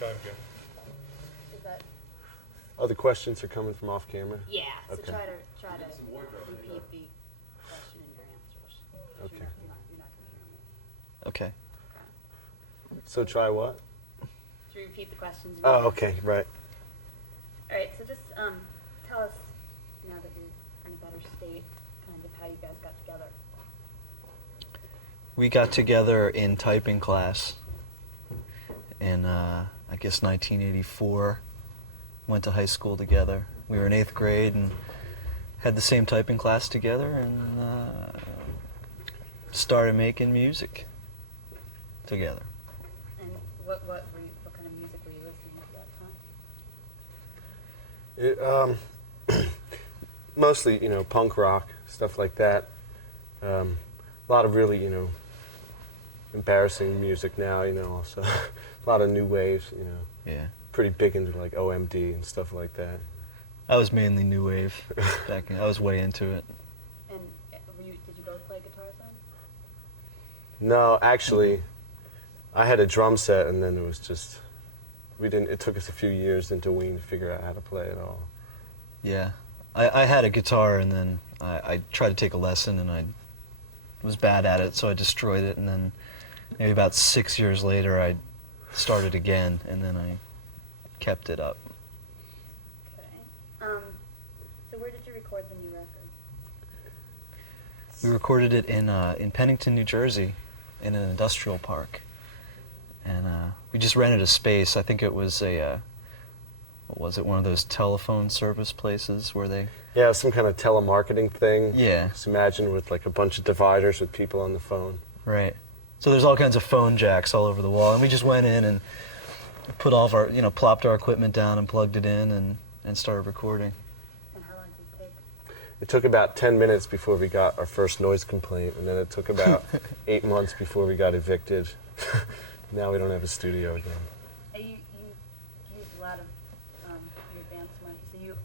time, Kim. Is that? Oh, the questions are coming from off camera? Yeah, so Okay. try to repeat the question in your answers. Okay. You're not going to hear me. Okay. So try what? To repeat the questions. Oh, okay, right. All right, so just tell us, now that you're in a better state, kind of how you guys got together. We got together in typing class in, I guess, 1984. Went to high school together. We were in 8th grade and had the same typing class together and started making music together. And what kind of music were you listening at that time? Mostly, punk rock, stuff like that. A lot of really, embarrassing music now, also. A lot of new waves, Yeah. Pretty big into like OMD and stuff like that. I was mainly new wave back in, I was way into it. And did you both play guitar then? No, actually, I had a drum set and then it was just, it took us a few years into Ween to figure out how to play it all. Yeah. I had a guitar and then I tried to take a lesson and I was bad at it, so I destroyed it, and then maybe about 6 years later I started again and then I kept it up. Okay. So where did you record the new record? We recorded it in Pennington, New Jersey, in an industrial park, and we just rented a space. I think it was what was it? One of those telephone service places where they. Yeah, some kind of telemarketing thing. Yeah. Just imagine with like a bunch of dividers with people on the phone. Right. So there's all kinds of phone jacks all over the wall, and we just went in and put all of our, plopped our equipment down and plugged it in and started recording. And how long did it take? It took about 10 minutes before we got our first noise complaint, and then it took about 8 months before we got evicted. Now we don't have a studio again. You use a lot of your band's money, so you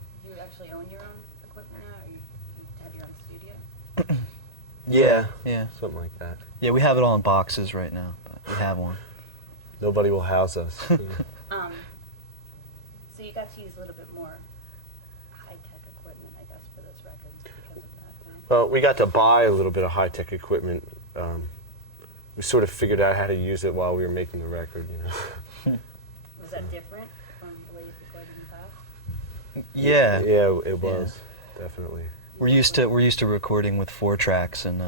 actually own your own equipment now, or you have your own studio? Yeah. Something like that. Yeah, we have it all in boxes right now, but we have one. Nobody will house us. So you got to use a little bit more high-tech equipment, I guess, for this record because of that, right? Well, we got to buy a little bit of high-tech equipment. We sort of figured out how to use it while we were making the record, Was that different from the way you recorded in the past? Yeah. Yeah, it was, definitely. We're used to recording with 4 tracks, and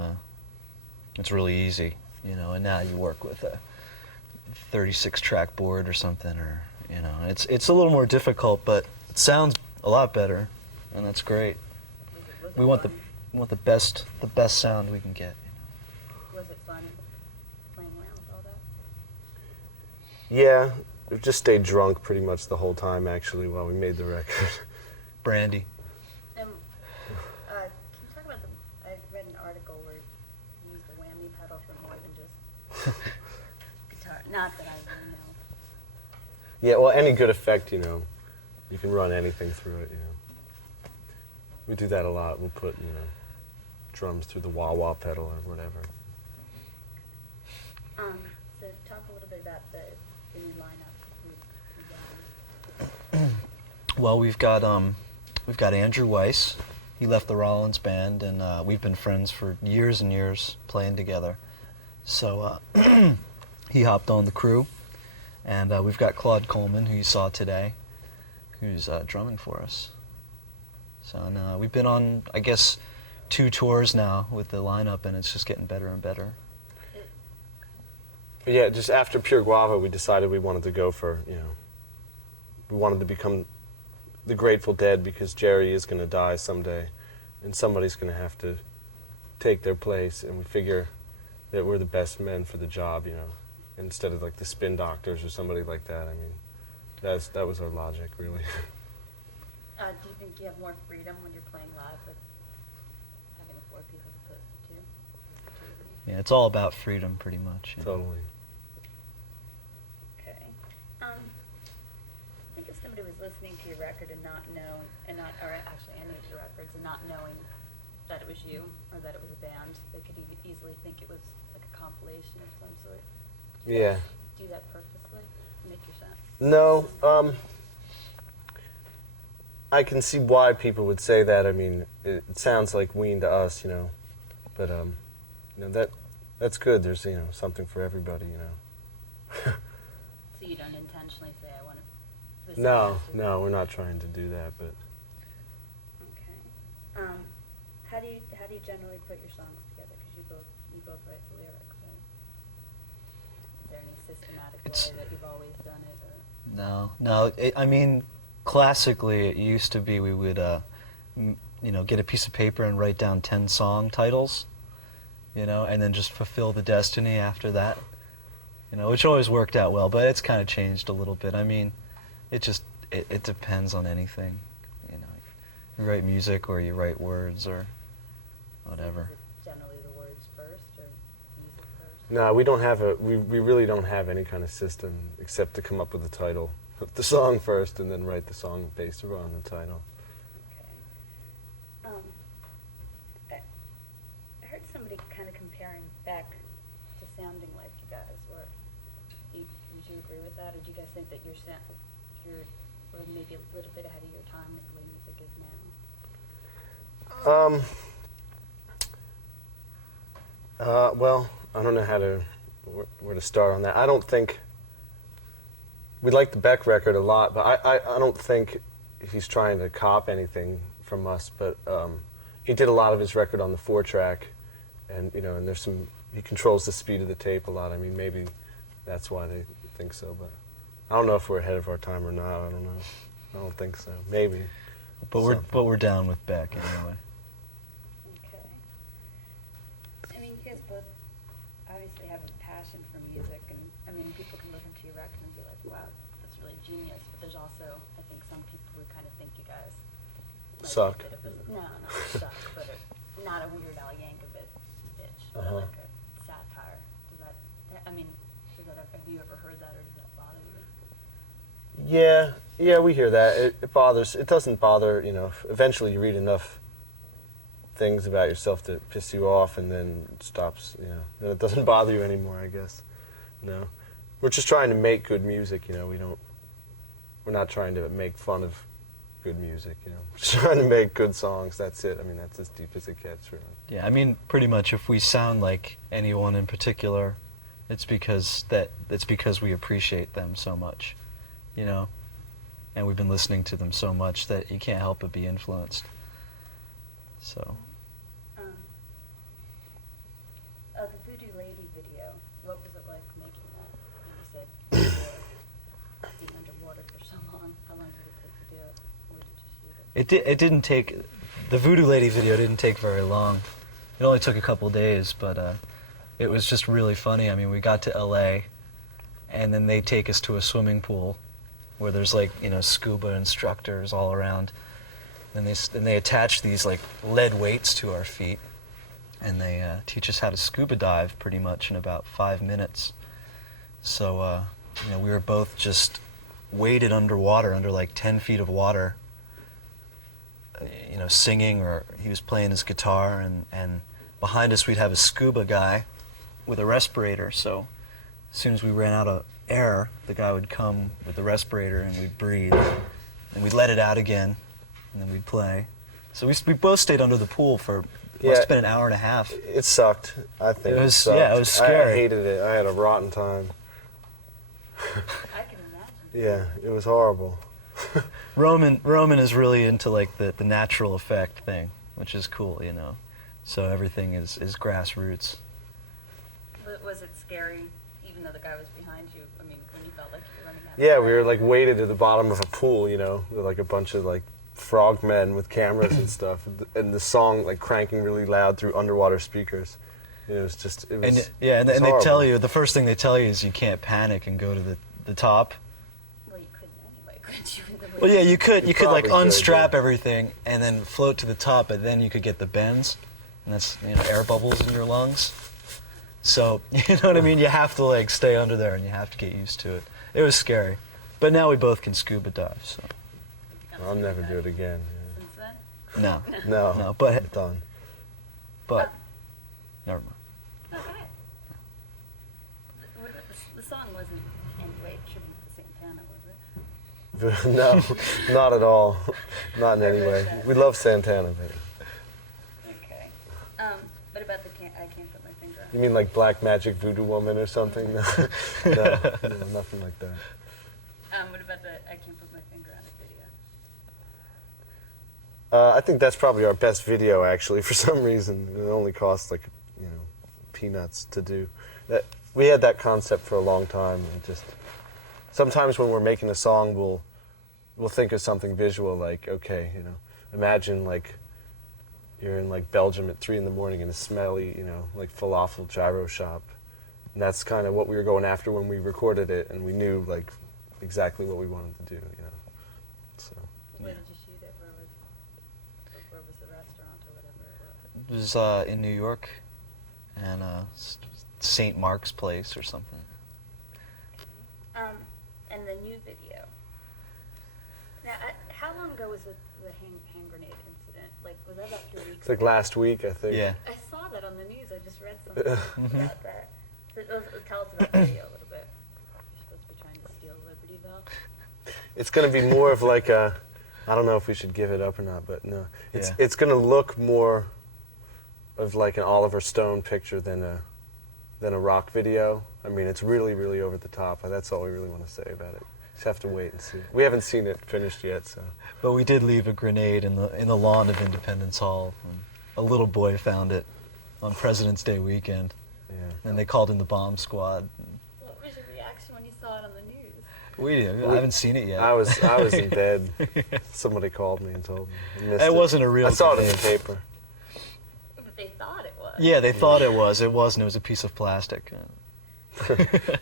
it's really easy, and now you work with a 36-track board or something, or it's a little more difficult, but it sounds a lot better, and that's great. We want the best sound we can get. Was it fun playing around with all that? Yeah, we just stayed drunk pretty much the whole time, actually, while we made the record. Brandy. Can you talk about I read an article where you used a whammy pedal for more than just guitar. Not that I really know. Yeah, well, any good effect, you can run anything through it, We do that a lot. We'll put, drums through the wah-wah pedal or whatever. So talk a little bit about the new lineup. Well, we've got Andrew Weiss. He left the Rollins band, and we've been friends for years and years playing together. So he hopped on the crew, and we've got Claude Coleman, who you saw today, who's drumming for us. So we've been on, I guess, 2 tours now with the lineup, and it's just getting better and better. Yeah, just after Pure Guava, we decided we wanted to go for, we wanted to become the Grateful Dead, because Jerry is going to die someday, and somebody's going to have to take their place, and we figure that we're the best men for the job, instead of like the Spin Doctors or somebody like that. I mean, that was our logic, really. Do you think you have more freedom when you're playing live with having 4 people as opposed to 2? Yeah, it's all about freedom, pretty much. Totally. Okay. I think if somebody was listening to your record and or actually any of your records, and not knowing that it was you or that it was a band, they could easily think it was like a compilation of some sort. Yeah. Do that purposely? Make your sense? No, I can see why people would say that. I mean, it sounds like Ween to us, but that's good. There's something for everybody, So you don't intentionally say I want to. No, we're not trying to do that, but. Okay. How do you generally put your songs together? Because you both write the lyrics, right? Is there any systematic way that you've always done it? Or? No. I mean, classically, it used to be we would, get a piece of paper and write down 10 song titles, and then just fulfill the destiny after that, which always worked out well, but it's kind of changed a little bit. I mean, it depends on anything, You write music or you write words or whatever. Is it generally the words first or music first? No, we really don't have any kind of system except to come up with the title of the song first and then write the song based around the title. Okay. I heard somebody kind of comparing Beck to sounding like you guys were. Would you agree with that, or do you guys think that you're sort of maybe a little bit ahead of your time with the way music is now? Well, I don't know where to start on that. I don't think we like the Beck record a lot, but I don't think he's trying to cop anything from us. But he did a lot of his record on the 4-track, and and he controls the speed of the tape a lot. I mean, maybe that's why they think so, but I don't know if we're ahead of our time or not. I don't know. I don't think so. Maybe. But we're down with Beck anyway. Okay. I mean, you guys both obviously have a passion for music, and I mean, people can listen to your record and be like, "Wow, that's really genius." But there's also, I think, some people who kind of think you guys might Suck. be a bit of not suck, but not a Weird Al Yankovic bitch, but Uh-huh. like a satire. Have you ever heard that, or does that bother you? Yeah, we hear that. It bothers. It doesn't bother. Eventually you read enough things about yourself that piss you off, and then it stops. Then it doesn't bother you anymore, I guess. No, we're just trying to make good music. We're not trying to make fun of good music. We're just trying to make good songs. That's it. I mean, that's as deep as it gets, really. Yeah, I mean, pretty much if we sound like anyone in particular, it's because we appreciate them so much, and we've been listening to them so much that you can't help but be influenced. So. The Voodoo Lady video, what was it like making that? You said you were being underwater for so long. How long did it take to do it? Where did you shoot it? It didn't take, the Voodoo Lady video didn't take very long. It only took a couple days, but it was just really funny. I mean, we got to LA, and then they take us to a swimming pool where there's scuba instructors all around. And they attach these lead weights to our feet, and they teach us how to scuba dive pretty much in about 5 minutes. So we were both just weighted underwater, under 10 feet of water, singing, or he was playing his guitar, and behind us we'd have a scuba guy with a respirator. So as soon as we ran out of air, the guy would come with the respirator and we'd breathe, and we'd let it out again, and then we'd play. So we both stayed under the pool for, must have been an hour and a half. It sucked, I think. It was, sucked. yeah, it was scary. I hated it. I had a rotten time. I can imagine. Yeah, it was horrible. Roman is really into the natural effect thing, which is cool, So everything is grassroots. Was it scary, even though the guy was behind you? I mean, when you felt like you were running out of Yeah, breath? we were weighted at the bottom of a pool, with a bunch of frogmen with cameras and stuff, and the song cranking really loud through underwater speakers. It was just, it was. And they tell you, the first thing they tell you is you can't panic and go to the top. Well, you couldn't anyway, could you? Well, yeah, you could probably could, unstrap yeah. everything and then float to the top, but then you could get the bends, and that's air bubbles in your lungs. So you know what I mean. You have to stay under there, and you have to get used to it. It was scary, but now we both can scuba dive. So I'll never do it again. Since then? No, but done. Never mind. Okay. The song wasn't any way attributed to Santana, was it? No, not at all. Not in any way. We love Santana, but... Okay. What about the I can't put my finger on? You mean like Black Magic Voodoo Woman or something? No, nothing like that. What about the I can't put my finger on it video? I think that's probably our best video, actually, for some reason. It only cost, like, peanuts to do. We had that concept for a long time, and just... Sometimes when we're making a song, we'll think of something visual, like, okay, imagine, like, you're in, like, Belgium at 3 in the morning in a smelly, like, falafel gyro shop. And that's kind of what we were going after when we recorded it, and we knew, like, exactly what we wanted to do, So... Where did you shoot it? Where was the restaurant or whatever it was? It was in New York, and St. Mark's Place or something. And the new video. Now, how long ago was the hand grenade incident? Like, was that about 3 weeks It's like ago? last week, I think. Yeah. I saw that on the news. I just read something about that. So, tell us about the video a little bit. You're supposed to be trying to steal Libertyville. It's going to be more of like a... I don't know if we should give it up or not, but no. It's going to look more of like an Oliver Stone picture than a rock video. I mean, it's really, really over the top. That's all we really want to say about it. Just have to wait and see. We haven't seen it finished yet, so. But we did leave a grenade in the lawn of Independence Hall. And a little boy found it on President's Day weekend, Yeah. and they called in the bomb squad. What was your reaction when you saw it on the news? I haven't seen it yet. I was in bed. Somebody called me and told me. I missed It wasn't a real I saw it in grenade. the paper. But they thought it was. Yeah, they thought it was. It wasn't. It was a piece of plastic.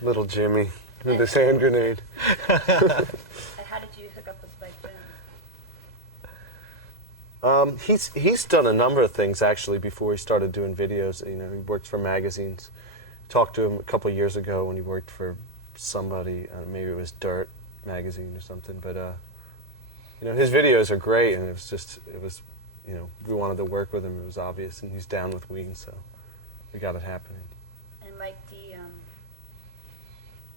Little Jimmy with his hand grenade. And how did you hook up with Spike Jones? He's done a number of things actually before he started doing videos. He worked for magazines. Talked to him a couple of years ago when he worked for somebody. Maybe it was Dirt magazine or something. But his videos are great, and we wanted to work with him. It was obvious, and he's down with Ween, so we got it happening. And Mike D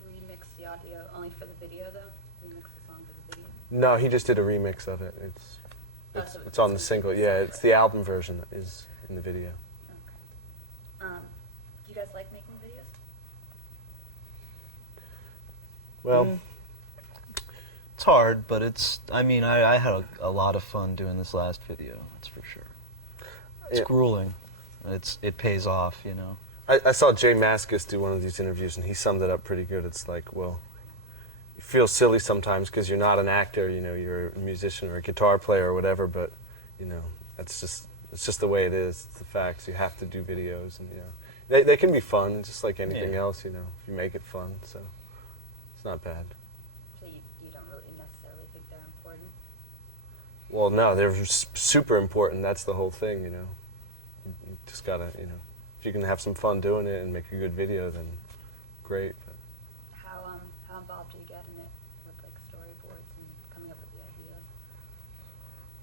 remixed the audio only for the video, though? Remixed the song for the video? No, he just did a remix of it. It's on the single. Yeah, it's the album version that is in the video. Okay. Do you guys like making videos? Well, It's hard, but I had a lot of fun doing this last video, that's for sure. It's grueling. It pays off, I saw Jay Mascis do one of these interviews, and he summed it up pretty good. It's like, well, you feel silly sometimes because you're not an actor, you're a musician or a guitar player or whatever, but, it's just the way it is. It's the facts. You have to do videos, and, they can be fun, just like anything else, if you make it fun, so it's not bad. So you don't really necessarily think they're important? Well, no, they're super important. That's the whole thing, You just gotta, if you can have some fun doing it and make a good video, then great. But How involved do you get in it with like storyboards and coming up with the ideas?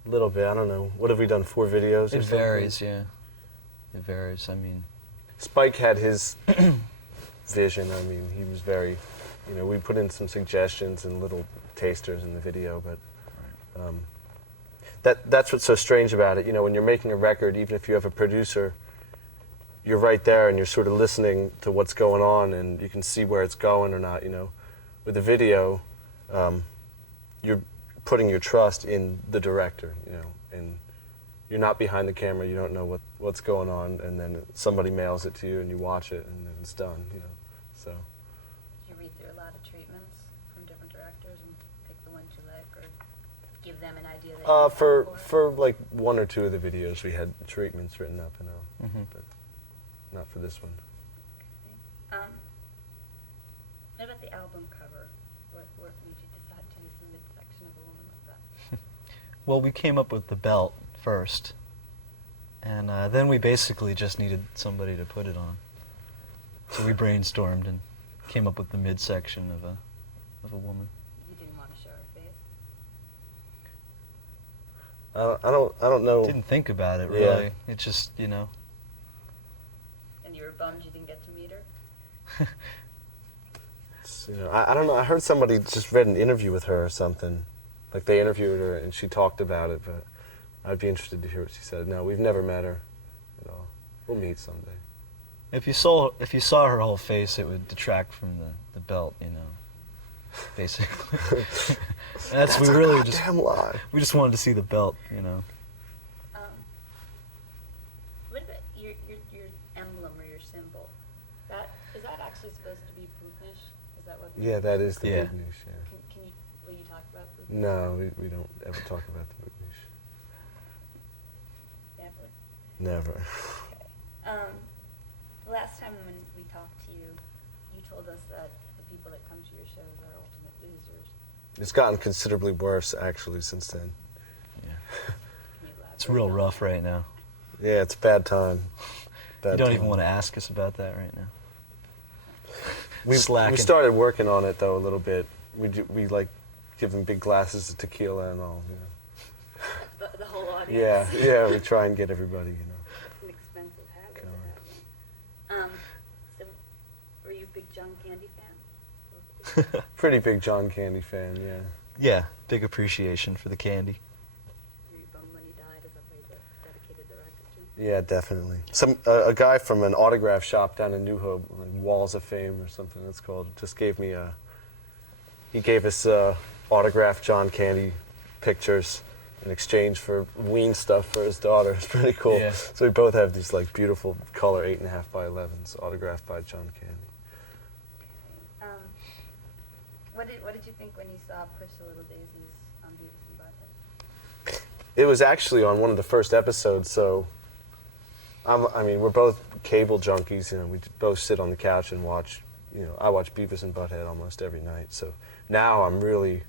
a little bit, I don't know. What have we done, 4 videos or something? It varies, yeah. It varies, Spike had his vision. He was very, we put in some suggestions and little tasters in the video, but that's what's so strange about it. When you're making a record, even if you have a producer, you're right there and you're sort of listening to what's going on, and you can see where it's going or not. With the video, you're putting your trust in the director, and you're not behind the camera. You don't know what's going on, and then somebody mails it to you, and you watch it, and then it's done. So. Did you read through a lot of treatments from different directors and pick the ones you like, or give them an idea that you for like 1 or 2 of the videos, we had treatments written up, but not for this one. Okay. What about the album cover? What made you decide to use the midsection of a woman like that? Well, we came up with the belt first, and then we basically just needed somebody to put it on. So we brainstormed and came up with the midsection of a woman. You didn't want to show her face? I don't know. Didn't think about it, Yeah. really. It just, And you were bummed you didn't get to meet her? actress. You know, I don't know. I heard somebody just read an interview with her or something. Like they interviewed her and she talked about it, but I'd be interested to hear what she said. No, we've never met her at all. We'll meet someday. If you saw her whole face, it would detract from the belt, you know. Basically, that's we really just lie. We just wanted to see the belt, you know. What about your emblem or your symbol? Is that actually supposed to be Bugnish? Is that what? Yeah, that is the Yeah. Bugnish. Yeah. Will you talk about Bugnish? No, we don't ever talk about the Bugnish. Never. Never. Okay. The last time when we talked to you, you told us that the people that come to your shows are ultimate losers. It's gotten considerably worse, actually, since then. Yeah. Can you elaborate It's real on rough that? right now. Yeah, it's a bad time. You don't even want to ask us about that right now. We Slacking. started working on it though a little bit. We like give them big glasses of tequila and all. You know. The whole audience. Yeah. We try and get everybody. You know. It's an expensive habit God. to have. So, were you a big John Candy fan? Pretty big John Candy fan. Yeah. Yeah, big appreciation for the candy. Were you bummed when he died? Is that why you dedicated the record to him? Yeah, definitely. A guy from an autograph shop down in New Hope, like Walls of Fame or something it's called, just gave me he gave us autographed John Candy pictures in exchange for Ween stuff for his daughter. It's pretty cool. Yeah. So we both have these like beautiful color 8.5 by 11s autographed by John Candy. What did you think when you saw Push the Little Daisies on Beavis and Butthead? It was actually on one of the first episodes, so I mean, we're both cable junkies, you know, we both sit on the couch and watch, you know, I watch Beavis and Butthead almost every night, so now I'm really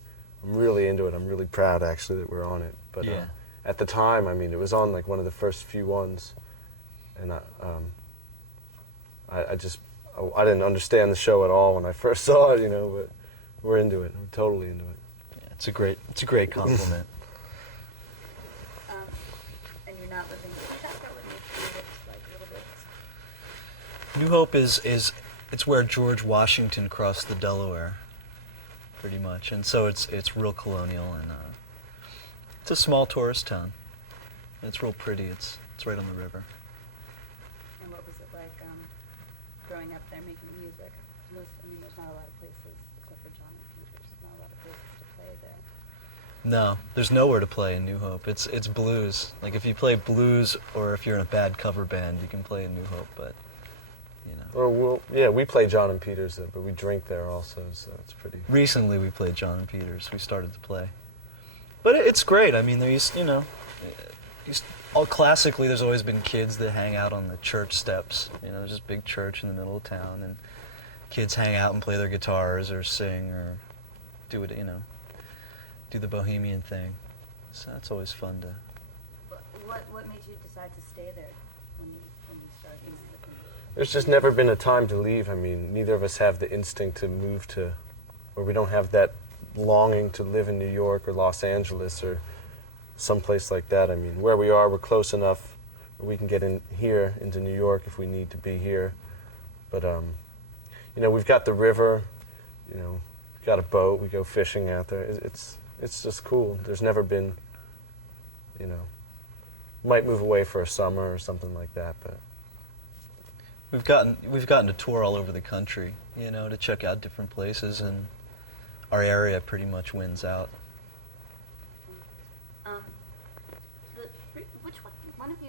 into it. I'm really proud, actually, that we're on it. But Yeah. at the time, I mean, it was on, like, one of the first few ones, and I didn't understand the show at all when I first saw it, you know, but we're into it. We're totally into it. Yeah, it's a great compliment. And you're not living. Can you talk about what New Hope is like a little bit? New Hope is it's where George Washington crossed the Delaware, pretty much, and so it's real colonial, and it's a small tourist town. It's real pretty. It's right on the river. And what was it like growing up there making music? There's not a lot of places except for John and Peter's. There's not a lot of places to play there. No, there's nowhere to play in New Hope. It's blues. Like if you play blues or if you're in a bad cover band, you can play in New Hope, but you know. Or we play John and Peter's, but we drink there also, so it's pretty. Recently we played John and Peters. We started to play. But it's great. I mean, classically there's always been kids that hang out on the church steps. You know, there's this big church in the middle of town, and kids hang out and play their guitars or sing or do it, you know, do the bohemian thing. So that's always fun to. What made you decide to stay there when you started? There's just never been a time to leave. I mean, neither of us have the instinct to move to, or we don't have that longing to live in New York or Los Angeles or someplace like that. I mean, where we are, we're close enough where we can get in here into New York if we need to be here. But you know, we've got the river. You know, we've got a boat. We go fishing out there. It's just cool. There's never been, you know, might move away for a summer or something like that, but. We've gotten to tour all over the country, you know, to check out different places, and our area pretty much wins out. One of you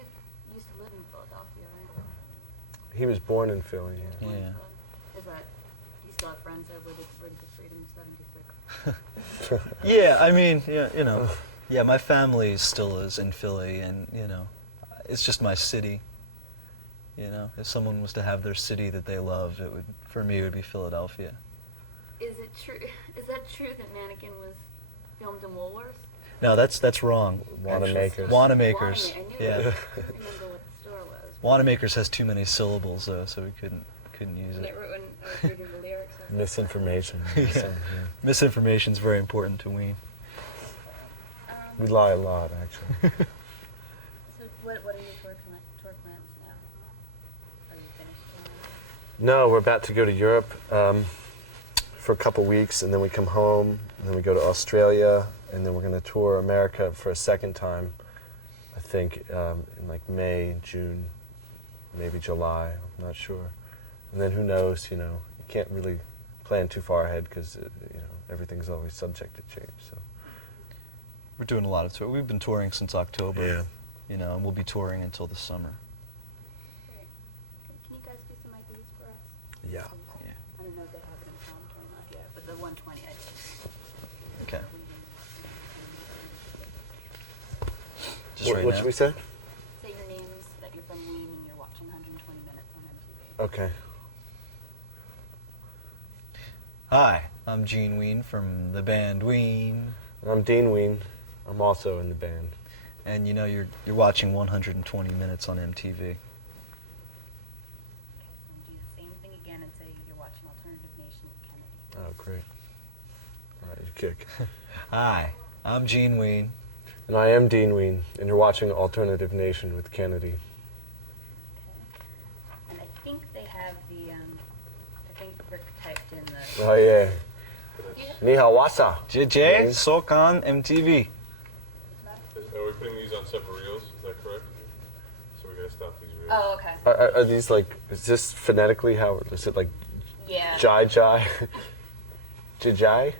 used to live in Philadelphia, right? He was born in Philly. Yeah. Yeah. Is that you still have friends there? Where did the Freedom 76? Yeah, I mean, yeah, you know, yeah, my family still is in Philly, and you know, it's just my city. You know, if someone was to have their city that they love, for me, it would be Philadelphia. Is it true? Is that true that Mannequin was filmed in Woolworths? No, that's wrong. Wanamaker's. Wanamaker's. I knew Yeah. it. I don't remember what the store was. Wanamaker's has too many syllables, though, so we couldn't use When it. I was reading the lyrics, I was Misinformation. Yeah. Yeah. Misinformation's very important to Ween. We lie a lot, actually. So what are your tour plans now? Are you finished touring? No, we're about to go to Europe for a couple weeks, and then we come home, and then we go to Australia, and then we're going to tour America for a second time, I think, in like May, June, maybe July, I'm not sure. And then who knows, you know, you can't really plan too far ahead because, you know, everything's always subject to change, so. We're doing a lot of tour. We've been touring since October, Yeah. you know, and we'll be touring until the summer. Great. Can you guys do some IDs for us? Yeah. Yeah. I don't know if they have it in prompt or not yet, but the 120 I did. Okay. Just What, right what now. should we say? Say your names, that you're from Ween and you're watching 120 minutes on MTV. Okay. Hi, I'm Gene Ween from the band Ween, I'm Dean Ween. I'm also in the band. and you know you're watching 120 minutes on MTV. Okay, so do the same thing again and say you're watching Alternative Nation with Kennedy. Oh, great. All right, you kick. Hi, I'm Gene Ween. And I am Dean Ween, and you're watching Alternative Nation with Kennedy. Okay. And I think they have the, I think Rick typed in the... Oh, yeah. You- Ni hao wasa. JJ, Sokan, MTV. Are we putting these on separate reels? Is that correct? So we gotta stop these reels. Oh, okay. Are these like, is this phonetically how, is it like Yeah. jai jai? Jai?